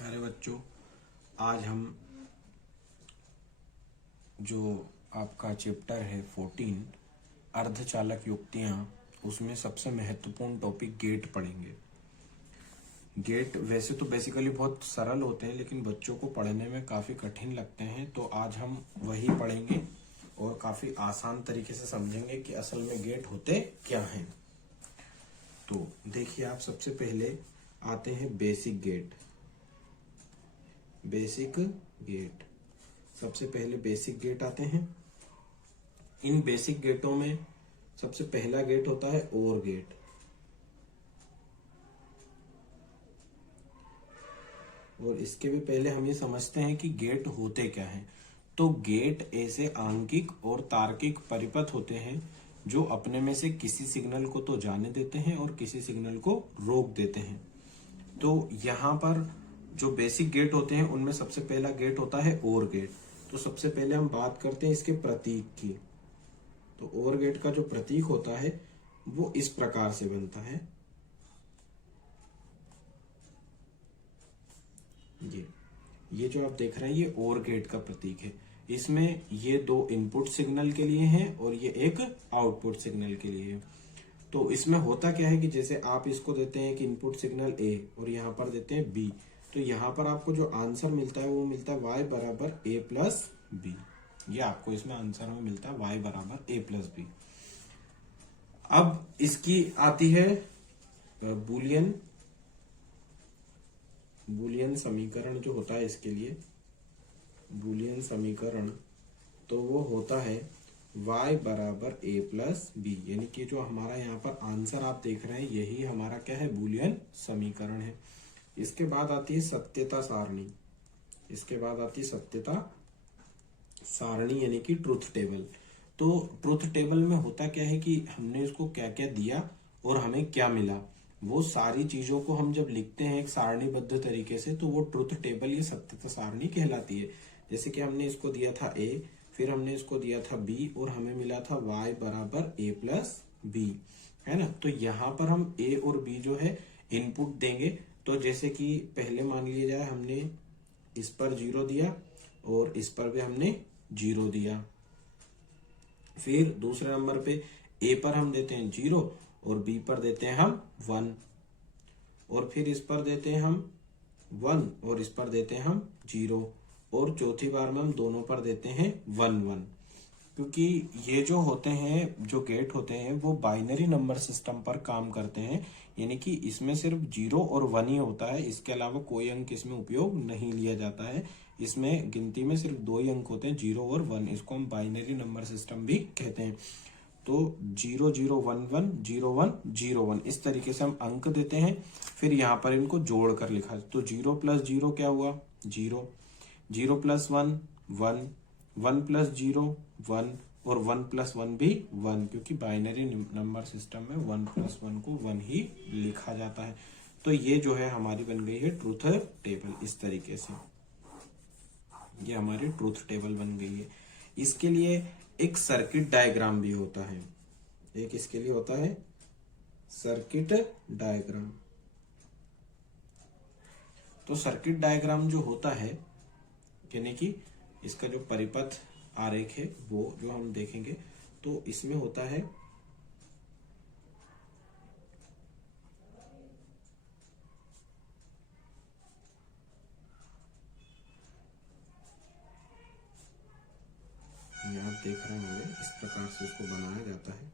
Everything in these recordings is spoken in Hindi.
अरे बच्चों, आज हम जो आपका चैप्टर है 14 अर्धचालक युक्तियां, उसमें सबसे महत्वपूर्ण टॉपिक गेट पढ़ेंगे। गेट वैसे तो बेसिकली बहुत सरल होते हैं, लेकिन बच्चों को पढ़ने में काफ़ी कठिन लगते हैं, तो आज हम वही पढ़ेंगे और काफ़ी आसान तरीके से समझेंगे कि असल में गेट होते क्या हैं। तो देखिए, आप सबसे पहले आते हैं बेसिक गेट। बेसिक गेट, सबसे पहले बेसिक गेट आते हैं। इन बेसिक गेटों में सबसे पहला गेट होता है ओर गेट। और इसके भी पहले हम ये समझते हैं कि गेट होते क्या हैं। तो गेट ऐसे आंकिक और तार्किक परिपथ होते हैं जो अपने में से किसी सिग्नल को तो जाने देते हैं और किसी सिग्नल को रोक देते हैं। तो यहाँ पर जो बेसिक गेट होते हैं उनमें सबसे पहला गेट होता है ओर गेट। तो सबसे पहले हम बात करते हैं इसके प्रतीक की। तो ओर गेट का जो प्रतीक होता है वो इस प्रकार से बनता है। ये जो आप देख रहे हैं ये ओर गेट का प्रतीक है। इसमें ये दो इनपुट सिग्नल के लिए हैं और ये एक आउटपुट सिग्नल के लिए है। तो इसमें होता क्या है कि जैसे आप इसको देते हैं कि इनपुट सिग्नल ए और यहाँ पर देते हैं बी, तो यहाँ पर आपको जो आंसर मिलता है वो मिलता है y बराबर a प्लस बी। ये आपको इसमें आंसर में मिलता है y बराबर a प्लस बी। अब इसकी आती है बूलियन समीकरण जो होता है इसके लिए, बूलियन समीकरण तो वो होता है y बराबर a प्लस बी। यानी कि जो हमारा यहाँ पर आंसर आप देख रहे हैं यही हमारा क्या है, बूलियन समीकरण है। इसके बाद आती है सत्यता सारणी। इसके बाद आती है सत्यता सारणी यानी कि ट्रुथ टेबल। तो ट्रुथ टेबल में होता क्या है कि हमने इसको क्या क्या दिया और हमें क्या मिला, वो सारी चीजों को हम जब लिखते हैं एक सारणीबद्ध तरीके से तो वो ट्रुथ टेबल या सत्यता सारणी कहलाती है। जैसे कि हमने इसको दिया था a, फिर हमने इसको दिया था b और हमें मिला था y बराबर a प्लस बी, है ना। तो यहाँ पर हम a और b जो है इनपुट देंगे। तो जैसे कि पहले मान लिया जाए हमने इस पर 0 दिया और इस पर भी हमने 0 दिया। फिर दूसरे नंबर पे a पर हम देते हैं 0 और b पर देते हैं हम 1, और फिर इस पर देते हैं हम 1 और इस पर देते हैं हम 0, और चौथी बार में हम दोनों पर देते हैं 1 1। क्योंकि ये जो होते हैं, जो गेट होते हैं, वो बाइनरी नंबर सिस्टम पर काम करते हैं। यानी कि इसमें सिर्फ 0 और 1 ही होता है, इसके अलावा कोई अंक इसमें उपयोग नहीं लिया जाता है। इसमें गिनती में सिर्फ 2 ही अंक होते हैं, 0 और 1। इसको हम बाइनरी नंबर सिस्टम भी कहते हैं। तो 0 0 1 1 0 1 0 1 इस तरीके से हम अंक देते हैं। फिर यहाँ पर इनको जोड़ कर लिखा, तो 0 प्लस 0 क्या हुआ, 0, 0 प्लस 1 1, 1 प्लस 0 1, और 1 प्लस 1 भी 1, क्योंकि बाइनरी नंबर सिस्टम में 1 प्लस 1 को 1 ही लिखा जाता है। तो ये जो है हमारी बन गई है ट्रूथ टेबल। इस तरीके से ये हमारी ट्रूथ टेबल बन गई है। इसके लिए एक सर्किट डायग्राम भी होता है। एक इसके लिए होता है सर्किट डायग्राम। तो सर्किट डायग्राम जो होता है, यानी कि इसका जो परिपथ आरेख है वो जो हम देखेंगे, तो इसमें होता है आप देख रहे होंगे इस प्रकार से इसको बनाया जाता है।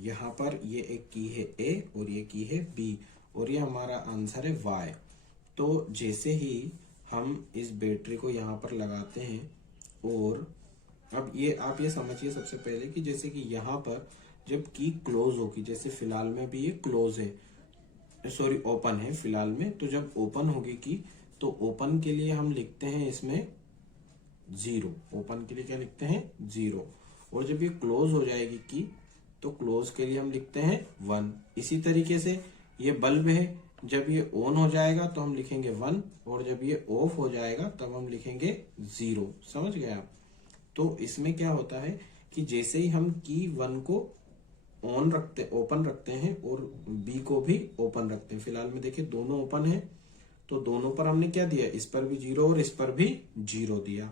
यहाँ पर ये एक की है A और ये की है B और ये हमारा आंसर है Y। तो जैसे ही हम इस बैटरी को यहाँ पर लगाते हैं, और अब ये आप ये समझिए सबसे पहले कि जैसे कि यहाँ पर जब की क्लोज होगी, जैसे फिलहाल में भी ये क्लोज है, सॉरी ओपन है फिलहाल में, तो जब ओपन होगी की तो ओपन के लिए हम लिखते हैं इसमें 0। ओपन के लिए क्या लिखते हैं, 0। और जब ये क्लोज हो जाएगी की तो क्लोज के लिए हम लिखते हैं 1। इसी तरीके से ये बल्ब है, जब ये ऑन हो जाएगा तो हम लिखेंगे 1, और जब ये ऑफ हो जाएगा तब हम लिखेंगे 0। समझ गए आप? तो इसमें क्या होता है कि जैसे ही हम की 1 को ओपन रखते हैं और बी को भी ओपन रखते हैं, फिलहाल में देखिए दोनों ओपन है, तो दोनों पर हमने क्या दिया, इस पर भी 0 और इस पर भी 0 दिया।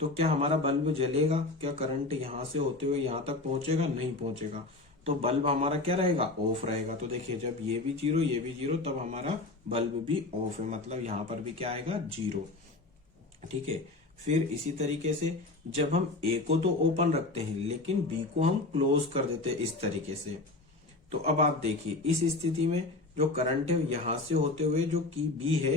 तो क्या हमारा बल्ब जलेगा? क्या करंट यहां से होते हुए यहां तक पहुंचेगा? नहीं पहुंचेगा। तो बल्ब हमारा क्या रहेगा? ऑफ रहेगा। तो देखिए जब ये भी 0 ये भी 0 तब हमारा बल्ब भी ऑफ है, मतलब यहां पर भी क्या आएगा? 0। ठीक है। फिर इसी तरीके से जब हम ए को तो ओपन रखते हैं लेकिन बी को हम क्लोज कर देते हैं इस तरीके से, तो अब आप देखिए इस स्थिति में जो करंट है यहां से होते हुए जो की बी है,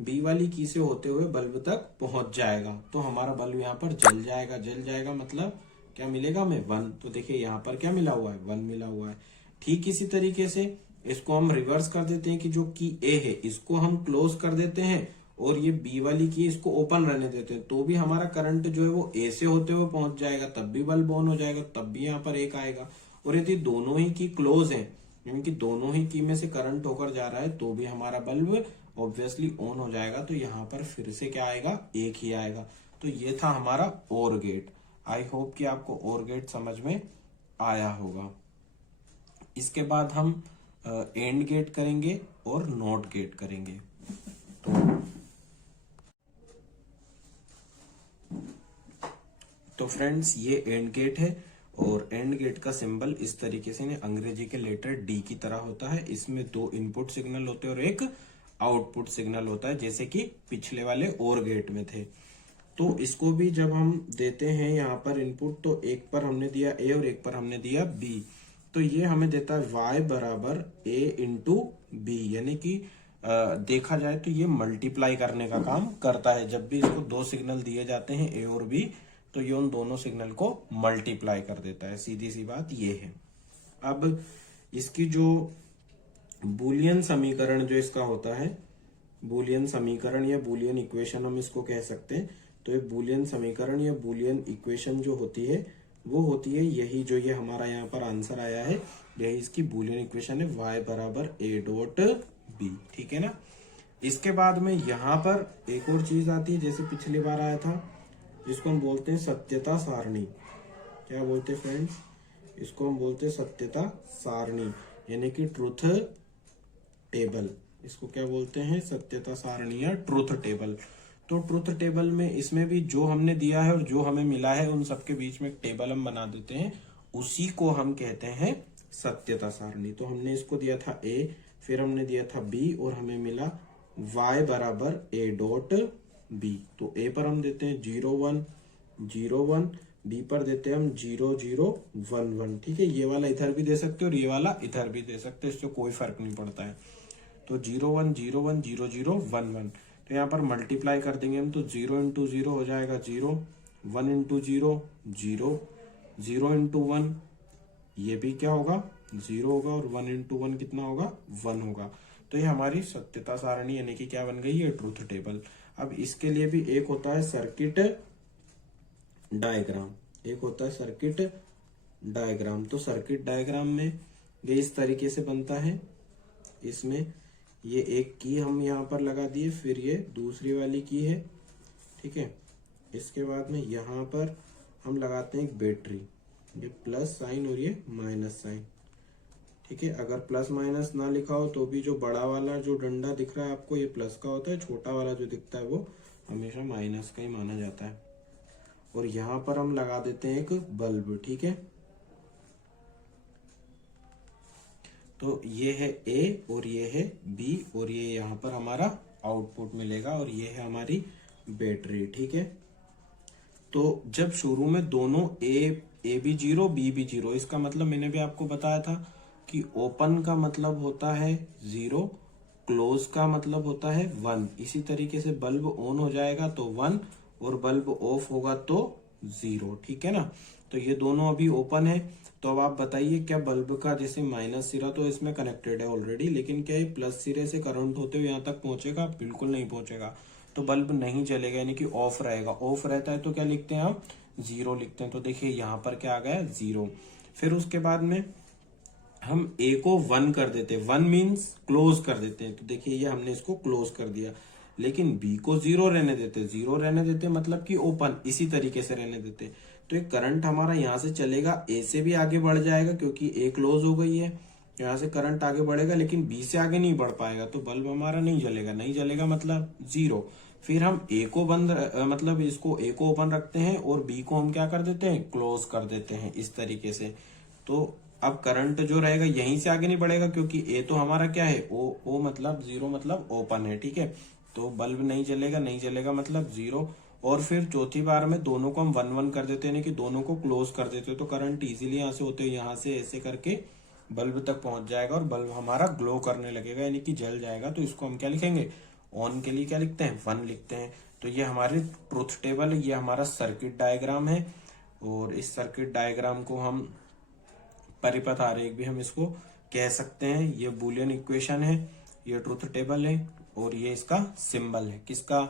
बी वाली की से होते हुए बल्ब तक पहुंच जाएगा, तो हमारा बल्ब यहाँ पर जल जाएगा। जल जाएगा मतलब क्या मिलेगा हमें? 1। तो देखिए यहाँ पर क्या मिला हुआ है? 1 मिला हुआ है। ठीक इसी तरीके से इसको हम रिवर्स कर देते हैं कि जो की ए है इसको हम क्लोज कर देते हैं और ये बी वाली की इसको ओपन रहने देते हैं, तो भी हमारा करंट जो है वो ए से होते हुए पहुंच जाएगा, तब भी बल्ब ऑन हो जाएगा, तब भी यहाँ पर एक आएगा। और यदि दोनों ही की क्लोज है, यानी कि दोनों ही की में से करंट होकर जा रहा है, तो भी हमारा बल्ब ऑब्वियसली ऑन हो जाएगा। तो यहाँ पर फिर से क्या आएगा? एक ही आएगा। तो ये था हमारा OR गेट। आई होप कि आपको OR गेट समझ में आया होगा। इसके बाद हम एंड गेट करेंगे और नॉट गेट करेंगे। तो फ्रेंड्स ये एंड गेट है, और एंड गेट का सिंबल इस तरीके से अंग्रेजी के लेटर डी की तरह होता है। इसमें 2 इनपुट सिग्नल होते हैं और एक आउटपुट सिग्नल होता है, जैसे कि पिछले वाले OR गेट में थे। तो इसको भी जब हम देते हैं यहाँ पर इनपुट, तो एक पर हमने दिया ए और एक पर हमने दिया बी, तो ये हमें देता है y बराबर a इंटू बी, यानी कि देखा जाए तो ये मल्टीप्लाई करने का काम करता है। जब भी इसको 2 सिग्नल दिए जाते हैं ए और बी, तो ये उन दोनों सिग्नल को मल्टीप्लाई कर देता है। सीधी सी बात ये है। अब इसकी जो बूलियन समीकरण जो इसका होता है, बूलियन समीकरण या बूलियन इक्वेशन हम इसको कह सकते हैं। तो ये बूलियन समीकरण या बूलियन इक्वेशन जो होती है वो होती है यही, जो ये हमारा यहाँ पर आंसर आया है, यही इसकी बूलियन इक्वेशन है, y बराबर a डॉट b। ठीक है ना? इसके बाद में यहाँ पर एक और चीज आती है, जैसे पिछली बार आया था, जिसको हम बोलते हैं सत्यता सारणी। क्या बोलते हैं फ्रेंड्स? इसको हम बोलते हैं सत्यता सारणी, यानी कि ट्रूथ टेबल। इसको क्या बोलते हैं? सत्यता सारणी या ट्रूथ टेबल। तो ट्रूथ टेबल में इसमें भी जो हमने दिया है और जो हमें मिला है उन सबके बीच में एक टेबल हम बना देते हैं, उसी को हम कहते हैं सत्यता सारणी। तो हमने इसको दिया था a, फिर हमने दिया था b, और हमें मिला y बराबर a डॉट b। तो a पर हम देते हैं 0 1 0 1, b पर देते हैं हम 0 0 1 1। ठीक है, ये वाला इधर भी दे सकते हो और ये वाला इधर भी दे सकते हो, इससे कोई फर्क नहीं पड़ता है। तो 0 1 0 1 0 0 1 1, तो यहाँ पर मल्टीप्लाई कर देंगे हम, तो 0 इंटू 0 हो जाएगा 0, 1 इंटू 0 0, 0 इंटू 1 ये भी क्या होगा? 0 होगा, और 1 इंटू 1 कितना होगा? 1 होगा। तो ये हमारी सत्यता सारणी यानी कि क्या बन गई? ये ट्रूथ टेबल। अब इसके लिए भी एक होता है सर्किट डायग्राम, एक होता है सर्किट डायग्राम। तो सर्किट डायग्राम में ये इस तरीके से बनता है। इसमें ये एक की हम यहाँ पर लगा दिए, फिर ये दूसरी वाली की है। ठीक है, इसके बाद में यहाँ पर हम लगाते हैं एक बैटरी, ये प्लस साइन और ये माइनस साइन। ठीक है, अगर प्लस माइनस ना लिखा हो तो भी जो बड़ा वाला जो डंडा दिख रहा है आपको ये प्लस का होता है, छोटा वाला जो दिखता है वो हमेशा माइनस का ही माना जाता है। और यहाँ पर हम लगा देते हैं एक बल्ब। ठीक है, तो ये है A और ये है B, और ये यहाँ पर हमारा आउटपुट मिलेगा, और ये है हमारी बैटरी। ठीक है, तो जब शुरू में दोनों A भी 0 B भी 0, इसका मतलब मैंने भी आपको बताया था कि ओपन का मतलब होता है 0, क्लोज का मतलब होता है 1। इसी तरीके से बल्ब ऑन हो जाएगा तो 1, और बल्ब ऑफ होगा तो 0। ठीक है ना? तो ये दोनों अभी ओपन है। तो अब आप बताइए, क्या बल्ब का जैसे माइनस सिरा तो इसमें कनेक्टेड है ऑलरेडी, लेकिन क्या ये प्लस सिरे से करंट होते हुए यहाँ तक पहुंचेगा? बिल्कुल नहीं पहुंचेगा। तो बल्ब नहीं जलेगा, यानी कि ऑफ रहेगा। ऑफ रहता है तो क्या लिखते हैं हम? 0 लिखते हैं। तो देखिए यहाँ पर क्या आ गया? 0। फिर उसके बाद में हम ए को 1 कर देते हैं, 1 मीन्स क्लोज कर देते हैं, तो देखिए ये हमने इसको क्लोज कर दिया। लेकिन बी को 0 रहने देते, 0 रहने देते मतलब कि ओपन, इसी तरीके से रहने देते। तो एक करंट हमारा यहाँ से चलेगा, ए से भी आगे बढ़ जाएगा क्योंकि ए क्लोज हो गई है, यहाँ से करंट आगे बढ़ेगा, लेकिन बी से आगे नहीं बढ़ पाएगा, तो बल्ब हमारा नहीं जलेगा। नहीं जलेगा मतलब 0। फिर हम ए को बंद मतलब इसको ए को ओपन रखते हैं और बी को हम क्या कर देते हैं, क्लोज कर देते हैं इस तरीके से। तो अब करंट जो रहेगा यहीं से आगे नहीं बढ़ेगा क्योंकि ए तो हमारा क्या है, ओ मतलब 0 मतलब ओपन है, ठीक है। तो बल्ब नहीं जलेगा, नहीं जलेगा मतलब 0। और फिर चौथी बार में दोनों को हम 1-1 कर देते हैं, यानी कि दोनों को क्लोज कर देते हैं, तो करंट इजीली यहाँ से होते हुए यहाँ से ऐसे करके बल्ब तक पहुंच जाएगा और बल्ब हमारा ग्लो करने लगेगा, यानी कि जल जाएगा। तो इसको हम क्या लिखेंगे, ऑन के लिए क्या लिखते हैं, 1 लिखते हैं। तो ये हमारी ट्रुथ टेबल है, ये हमारा सर्किट डायग्राम है। और इस सर्किट डायग्राम को हम परिपथ आरेख भी हम इसको कह सकते हैं। ये बूलियन इक्वेशन है, ये ट्रुथ टेबल है और ये इसका सिंबल है, किसका,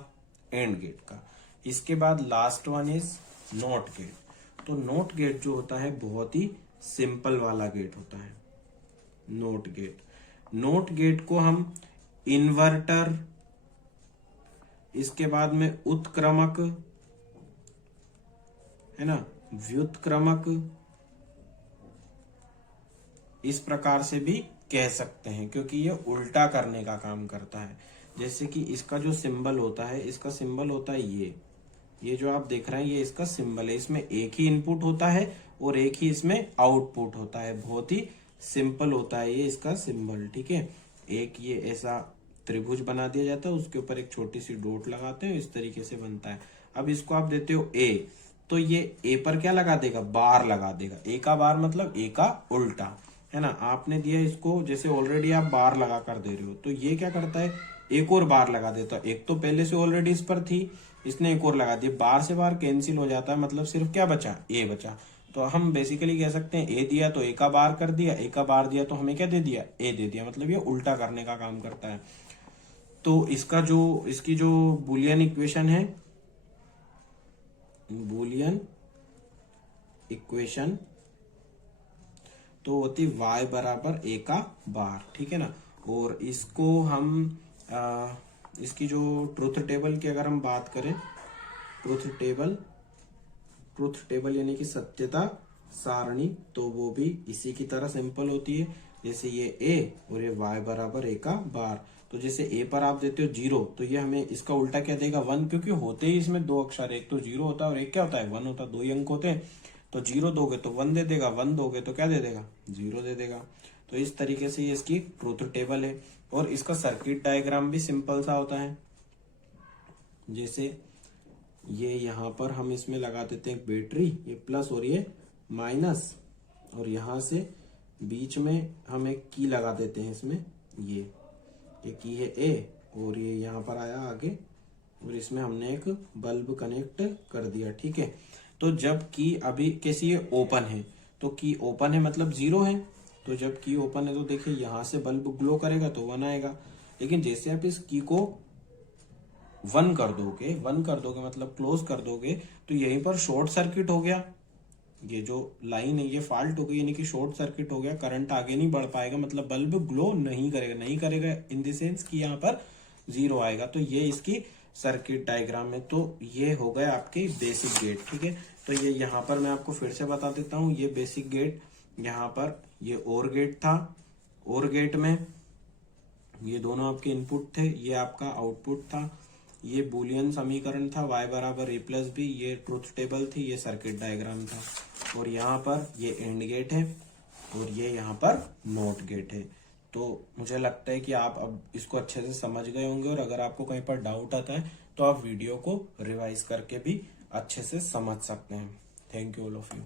एंड गेट का। इसके बाद last one is not gate. तो नॉट गेट जो होता है बहुत ही सिंपल वाला गेट होता है, नॉट गेट। नॉट गेट को हम इन्वर्टर, इसके बाद में उत्क्रमक है ना, व्युत्क्रमक, इस प्रकार से भी कह सकते हैं क्योंकि ये उल्टा करने का काम करता है। जैसे कि इसका जो सिंबल होता है, इसका सिंबल होता है ये जो आप देख रहे हैं ये इसका सिंबल है। इसमें एक ही इनपुट होता है और एक ही इसमें आउटपुट होता है। बहुत ही सिंपल होता है ये इसका सिंबल, ठीक है। एक ये ऐसा त्रिभुज बना दिया जाता है, उसके ऊपर एक छोटी सी डॉट लगाते हैं, इस तरीके से बनता है। अब इसको आप देते हो ए, तो ये ए पर क्या लगा देगा, बार लगा देगा। ए का बार मतलब ए का उल्टा, है ना। आपने दिया इसको, जैसे ऑलरेडी आप बार लगा कर दे रहे हो, तो ये क्या करता है, एक और बार लगा देता है। एक तो पहले से ऑलरेडी इस पर थी, इसने एक और लगा दी, बार से बार कैंसिल हो जाता है, मतलब सिर्फ क्या बचा, ए बचा। तो हम बेसिकली कह सकते हैं ए दिया तो ए का बार कर दिया, ए का बार दिया तो हमें क्या दे दिया, ए दे दिया, मतलब ये उल्टा करने का काम करता है। तो इसकी जो बूलियन इक्वेशन है, बूलियन इक्वेशन तो होती y बराबर a का बार, ठीक है ना। और इसको हम इसकी जो ट्रुथ टेबल की अगर हम बात करें, ट्रुथ टेबल यानी कि सत्यता सारणी, तो वो भी इसी की तरह सिंपल होती है। जैसे ये a और ये y बराबर a का बार, तो जैसे a पर आप देते हो 0, तो ये हमें इसका उल्टा क्या देगा, 1, क्योंकि होते ही इसमें दो अक्षर, एक तो 0 होता है और एक क्या होता है, 1 होता है, 2 ही अंक होते हैं। तो 0 दोगे तो 1 दे देगा, 1 दोगे तो क्या दे देगा, 0 दे देगा। तो इस तरीके से ये इसकी ट्रुथ टेबल है। और इसका सर्किट डायग्राम भी सिंपल सा होता है। जैसे ये यहाँ पर हम इसमें लगा देते हैं बैटरी, ये प्लस और ये माइनस, और यहाँ से बीच में हम एक की लगा देते हैं इसमें, ये की है ए, और ये यहाँ पर आया आगे, और इसमें हमने एक बल्ब कनेक्ट कर दिया, ठीक है। तो जब की अभी कैसी है, ओपन है, तो की ओपन है मतलब 0 है। तो जब की ओपन है तो देखिए यहाँ से बल्ब ग्लो करेगा तो 1 आएगा। लेकिन जैसे आप इस की को 1 कर दोगे मतलब क्लोज कर दोगे, तो यहीं पर शॉर्ट सर्किट हो गया। ये जो लाइन है ये फॉल्ट हो गई, यानी कि शॉर्ट सर्किट हो गया, करंट आगे नहीं बढ़ पाएगा, मतलब बल्ब ग्लो नहीं करेगा इन द सेंस कि यहाँ पर 0 आएगा। तो ये इसकी सर्किट डायग्राम है। तो ये हो गया आपके बेसिक गेट, ठीक है। तो ये यहाँ पर मैं आपको फिर से बता देता हूँ, ये बेसिक गेट, यहाँ पर ये और गेट था, और गेट में ये दोनों आपके इनपुट थे, ये आपका आउटपुट था, ये बूलियन समीकरण था y बराबर a प्लस बी, ये ट्रुथ टेबल थी, ये सर्किट डायग्राम था। और यहाँ पर ये एंड गेट है और ये यहाँ पर नॉट गेट है। तो मुझे लगता है कि आप अब इसको अच्छे से समझ गए होंगे, और अगर आपको कहीं पर डाउट आता है तो आप वीडियो को रिवाइज करके भी अच्छे से समझ सकते हैं। Thank you all of you.